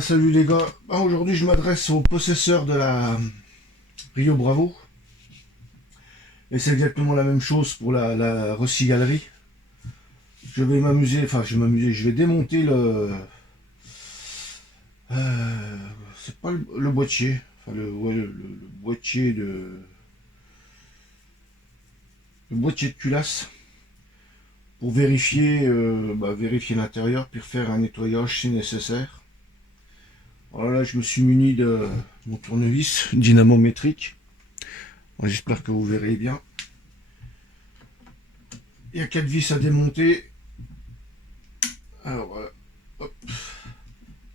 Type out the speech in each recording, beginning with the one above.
Salut les gars. Aujourd'hui, je m'adresse aux possesseurs de la Rio Bravo. Et c'est exactement la même chose pour la recyclerie. Je vais m'amuser, enfin, je vais m'amuser, je vais démonter le. euh, c'est pas le boîtier. Enfin, ouais, le boîtier de. Le boîtier de culasse. Pour vérifier, vérifier l'intérieur, puis faire un nettoyage si nécessaire. Alors là, je me suis muni de mon tournevis dynamométrique. J'espère que vous verrez bien. Il y a 4 vis à démonter. Alors voilà. Hop.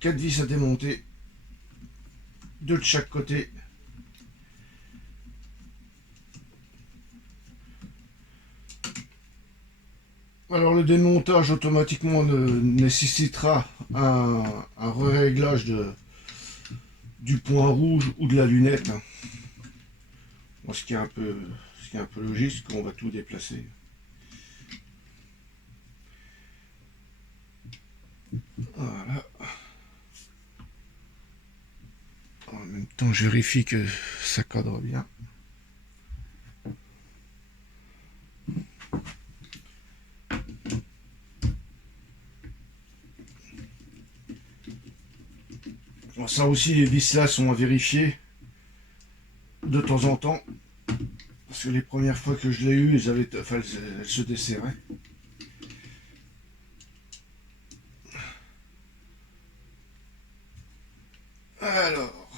4 vis à démonter. 2 de chaque côté. Alors le démontage automatiquement nécessitera un réglage du point rouge ou de la lunette. Bon, ce qui est un peu logique, qu'on va tout déplacer. Voilà. En même temps, je vérifie que ça cadre bien. Alors ça aussi, les vis là sont à vérifier de temps en temps. Parce que les premières fois que je l'ai eu, elles se desserraient. Alors,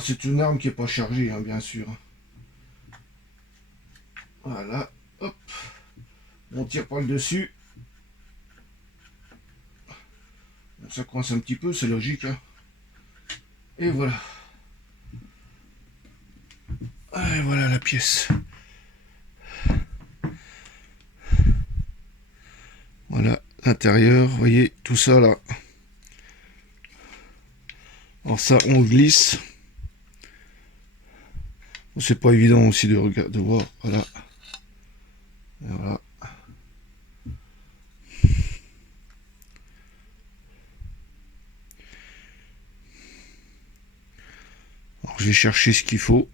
c'est une arme qui n'est pas chargée, hein, bien sûr. Voilà, hop. On tire par le dessus. Ça coince un petit peu, c'est logique. Hein. Et voilà. Et voilà la pièce. Voilà l'intérieur, vous voyez tout ça là. Alors ça, on glisse. C'est pas évident aussi de regarder, de voir. Voilà. Et voilà. Alors je vais chercher ce qu'il faut.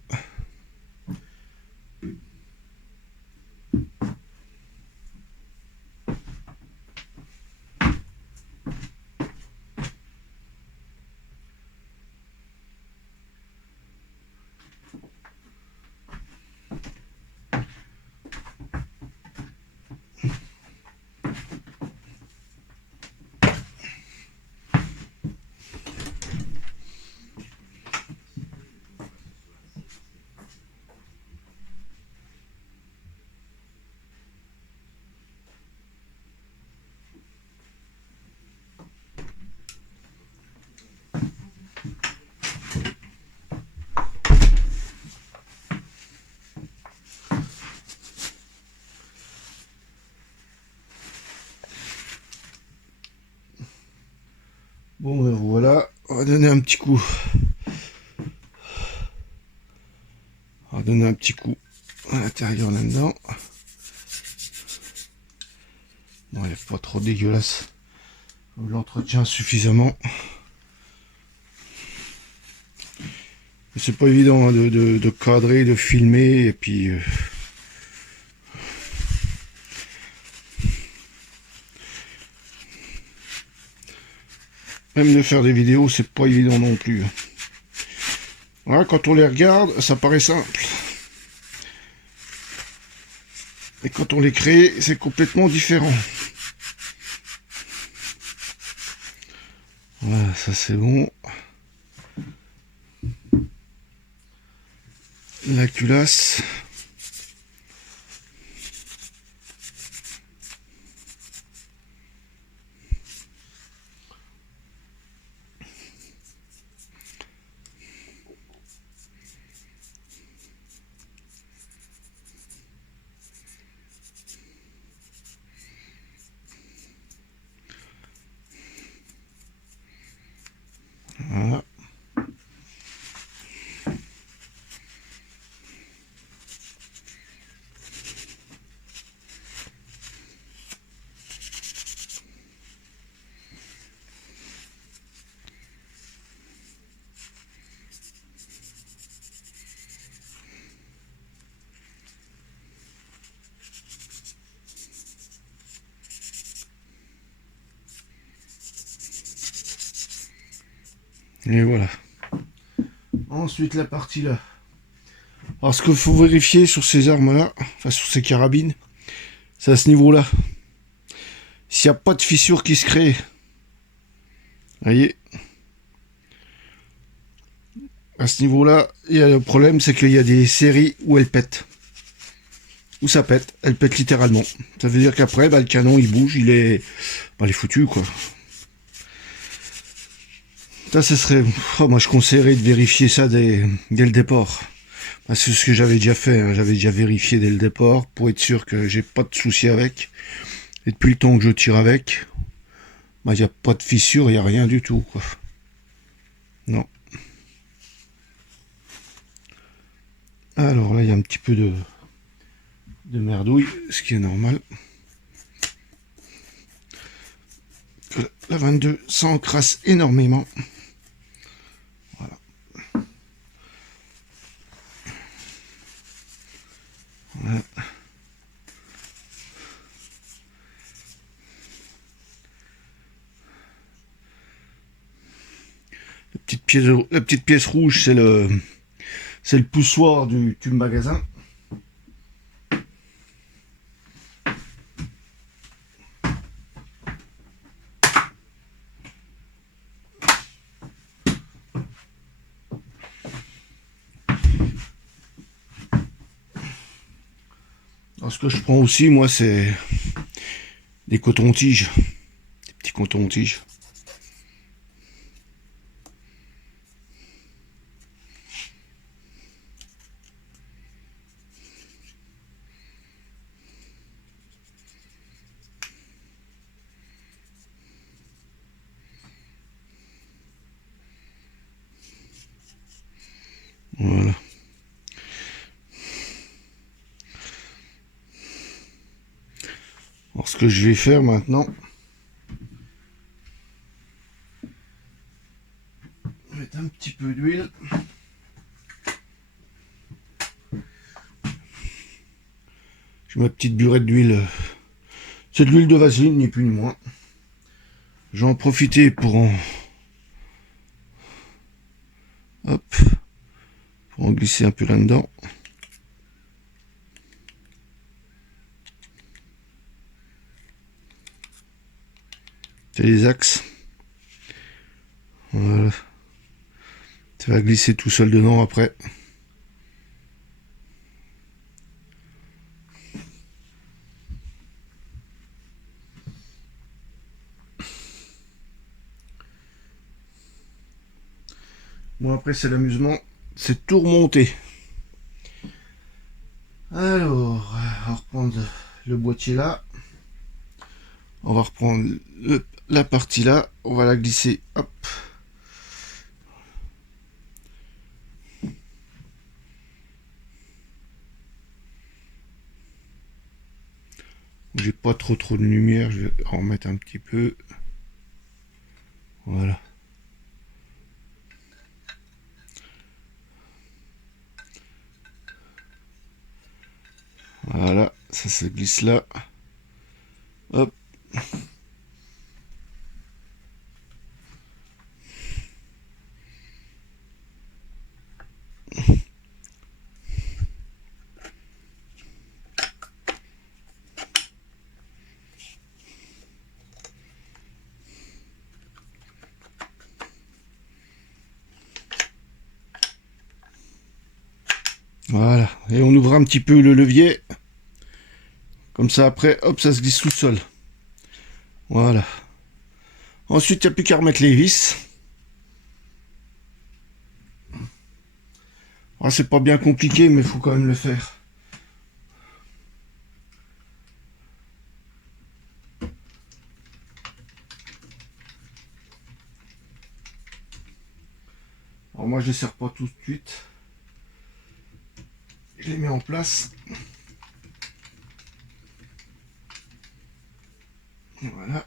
Bon ben voilà, on va donner un petit coup. On va donner un petit coup à l'intérieur là-dedans. Bon, il n'est pas trop dégueulasse. On l'entretient suffisamment. C'est pas évident hein, de cadrer, de filmer et puis même de faire des vidéos, c'est pas évident non plus. Voilà, quand on les regarde, ça paraît simple. Et quand on les crée, c'est complètement différent. Voilà, ça c'est bon. La culasse. Voilà. Et voilà. Ensuite la partie là. Alors ce qu'il faut vérifier sur ces armes là, enfin sur ces carabines, c'est à ce niveau là. S'il n'y a pas de fissure qui se crée, vous voyez, à ce niveau là, il y a le problème, c'est qu'il y a des séries où elles pètent. Où ça pète, elle pète littéralement. Ça veut dire qu'après, bah, le canon il bouge, il est foutu quoi. Ça, ce serait. Oh, moi je conseillerais de vérifier ça dès le départ. Bah, c'est ce que j'avais déjà fait, hein. J'avais déjà vérifié dès le départ pour être sûr que j'ai pas de soucis avec. Et depuis le temps que je tire avec, bah, il n'y a pas de fissure, il n'y a rien du tout, quoi. Non. Alors là, il y a un petit peu de merdouille, ce qui est normal. La 22 s'encrasse énormément. Voilà. Voilà. La petite pièce rouge, c'est le poussoir du tube magasin. Alors ce que je prends aussi, moi, c'est des cotons-tiges. Des petits cotons-tiges. Voilà. Alors ce que je vais faire maintenant, je vais mettre un petit peu d'huile. J'ai ma petite burette d'huile. C'est de l'huile de vaseline, ni plus ni moins. J'en ai profité pour hop, pour en glisser un peu là-dedans. C'est les axes. Voilà. Ça va glisser tout seul dedans après. Bon, après, c'est l'amusement, c'est tout remonter. Alors, on va reprendre le boîtier là. On va reprendre la partie là. On va la glisser. Hop. J'ai pas trop de lumière. Je vais en mettre un petit peu. Voilà. Voilà, ça se glisse là. Hop. Voilà. Et on ouvre un petit peu le levier. Comme ça après, hop, ça se glisse tout seul. Voilà. Ensuite, il n'y a plus qu'à remettre les vis. Ah, c'est pas bien compliqué, mais il faut quand même le faire. Alors moi, je les serre pas tout de suite. Je les mets en place. Voilà.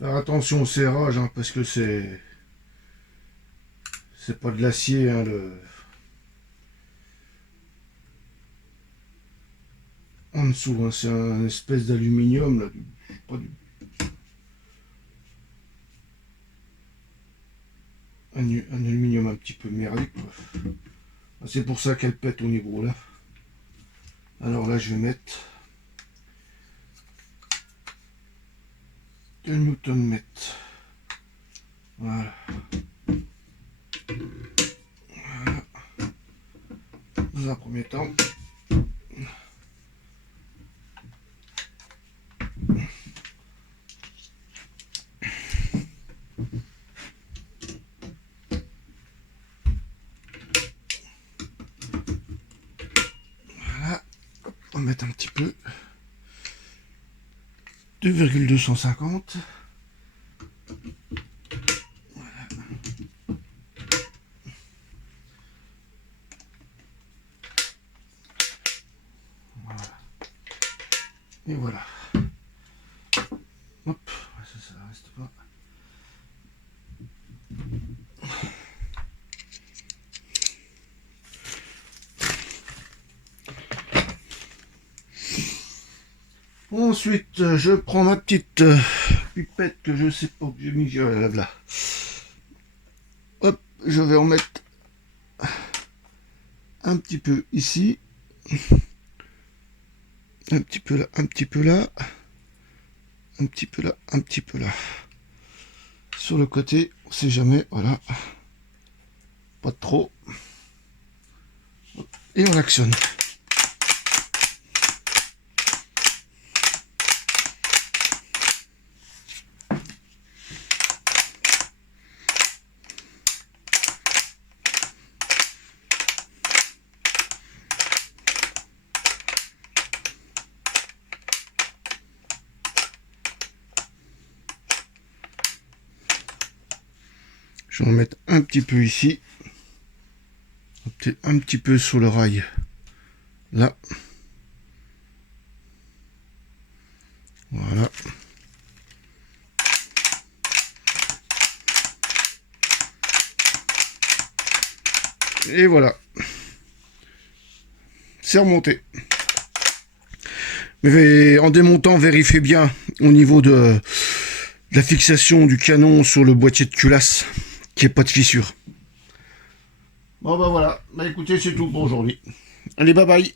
Faire attention au serrage, hein, parce que c'est pas de l'acier, hein, en dessous, hein. C'est un espèce d'aluminium, là, un aluminium un petit peu merdique, quoi. C'est pour ça qu'elle pète au niveau là. Alors là, je vais mettre 2 Nm. Voilà. Voilà. Dans un premier temps. Voilà. On va mettre un petit peu. 2,250. Voilà. Et voilà. Hop, ça reste pas. Ensuite, je prends ma petite pipette que je sais pas que j'ai mis, là. Hop, je vais en mettre un petit peu ici, un petit peu là, un petit peu là, un petit peu là, un petit peu là. Sur le côté, on sait jamais, voilà. Pas trop. Et on actionne. Je vais en mettre un petit peu ici. Peut-être un petit peu sur le rail. Là. Voilà. Et voilà. C'est remonté. Mais en démontant, vérifiez bien au niveau de la fixation du canon sur le boîtier de culasse, qu'il n'y ait pas de fissure. Bon bah voilà, bah écoutez, c'est tout pour aujourd'hui. Allez, bye bye.